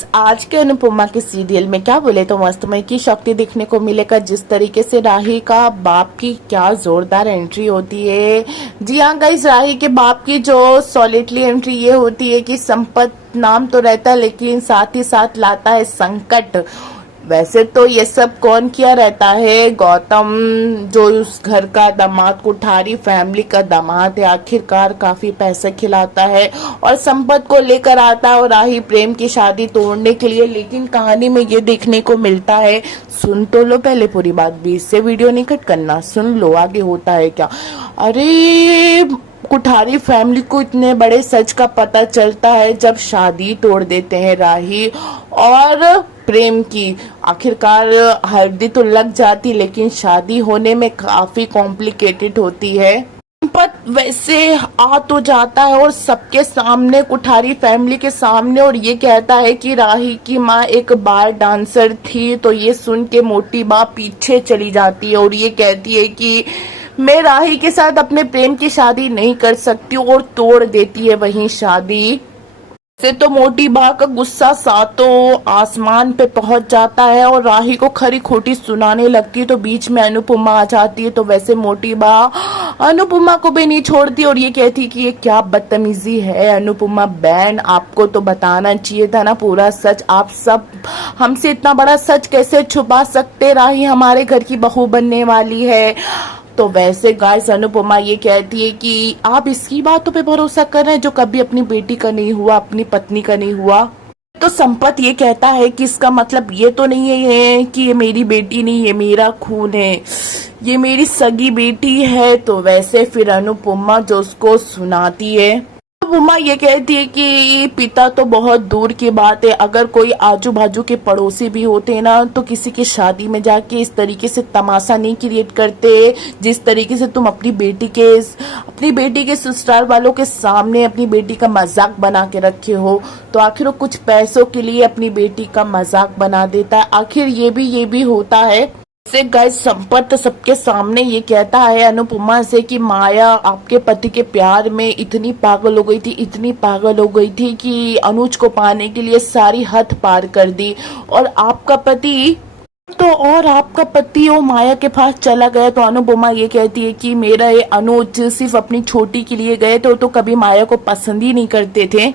Guys आज के अनुपमा के सीरियल में क्या बोले तो मस्तमय की शक्ति देखने को मिलेगा। जिस तरीके से राही का बाप की क्या जोरदार एंट्री होती है। जी हाँ गाइस, राही के बाप की जो सॉलिडली एंट्री ये होती है कि संपत नाम तो रहता है लेकिन साथ ही साथ लाता है संकट। वैसे तो ये सब कौन किया रहता है, गौतम जो उस घर का दामाद, कुठारी फैमिली का दामाद है, आखिरकार काफी पैसे खिलाता है और संपत को लेकर आता है और राही प्रेम की शादी तोड़ने के लिए। लेकिन कहानी में ये देखने को मिलता है, सुन तो लो पहले पूरी बात, बीच से वीडियो नहीं कट करना, सुन लो आगे होता है क्या। अरे कुठारी फैमिली को इतने बड़े सच का पता चलता है जब शादी तोड़ देते हैं राही और प्रेम की। आखिरकार हल्दी तो लग जाती लेकिन शादी होने में काफी कॉम्प्लिकेटेड होती है। संपत वैसे आ तो जाता है और सबके सामने, कुठारी फैमिली के सामने, और ये कहता है कि राही की माँ एक बार डांसर थी। तो ये सुन के मोटी माँ पीछे चली जाती है और ये कहती है कि मैं राही के साथ अपने प्रेम की शादी नहीं कर सकती और तोड़ देती है वही शादी। से तो मोटी बा का गुस्सा सातों आसमान पे पहुंच जाता है और राही को खरी खोटी सुनाने लगती है। तो बीच में अनुपमा आ जाती है। तो वैसे मोटी बा अनुपमा को भी नहीं छोड़ती और ये कहती कि ये क्या बदतमीजी है अनुपमा बहन, आपको तो बताना चाहिए था ना पूरा सच। आप सब हमसे इतना बड़ा सच कैसे छुपा सकते, राही हमारे घर की बहू बनने वाली है। तो वैसे गाइस अनुपमा ये कहती है कि आप इसकी बातों पे भरोसा कर रहे हैं जो कभी अपनी बेटी का नहीं हुआ, अपनी पत्नी का नहीं हुआ। तो संपत ये कहता है कि इसका मतलब ये तो नहीं है कि ये मेरी बेटी नहीं, ये मेरा खून है, ये मेरी सगी बेटी है। तो वैसे फिर अनुपमा जो उसको सुनाती है, अनुपमा ये कहती है कि पिता तो बहुत दूर की बात है, अगर कोई आजू बाजू के पड़ोसी भी होते ना तो किसी की शादी में जाके इस तरीके से तमाशा नहीं क्रिएट करते जिस तरीके से तुम अपनी बेटी के ससुराल वालों के सामने अपनी बेटी का मजाक बना के रखे हो। तो आखिर वो कुछ पैसों के लिए अपनी बेटी का मजाक बना देता है। आखिर ये भी होता है। से गाइस संपत सबके सामने ये कहता है अनुपमा से कि माया आपके पति के प्यार में इतनी पागल हो गई थी कि अनुज को पाने के लिए सारी हद पार कर दी और आपका पति वो माया के पास चला गया। तो अनुपमा ये कहती है कि मेरा ये अनुज सिर्फ अपनी छोटी के लिए गए थे, तो कभी माया को पसंद ही नहीं करते थे।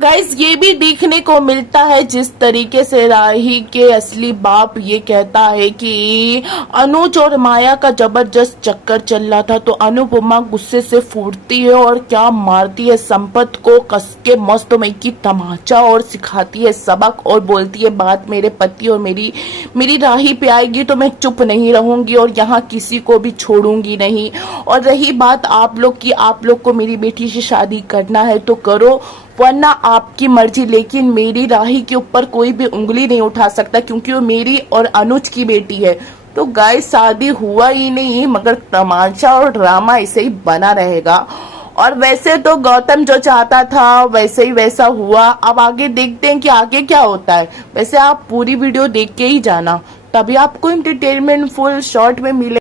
गाइस ये भी देखने को मिलता है जिस तरीके से राही के असली बाप ये कहता है कि अनुज और माया का जबरदस्त चक्कर चल रहा था। तो अनुपमा गुस्से से फूटती है और क्या मारती है संपत को कस के मस्त मई की तमाचा और सिखाती है सबक और बोलती है बात मेरे पति और मेरी राही पे आएगी तो मैं चुप नहीं रहूंगी और यहाँ किसी को भी छोड़ूंगी नहीं। और रही बात आप लोग की, आप लोग को मेरी बेटी से शादी करना है तो करो वरना आपकी मर्जी, लेकिन मेरी राही के ऊपर कोई भी उंगली नहीं उठा सकता क्योंकि वो मेरी और अनुज की बेटी है। तो गाइस शादी हुआ ही नहीं मगर तमाशा और ड्रामा ऐसे ही बना रहेगा। और वैसे तो गौतम जो चाहता था वैसे ही वैसा हुआ। अब आगे देखते हैं कि आगे क्या होता है। वैसे आप पूरी वीडियो देख के ही जाना, तभी आपको एंटरटेनमेंट फुल शॉर्ट में मिले।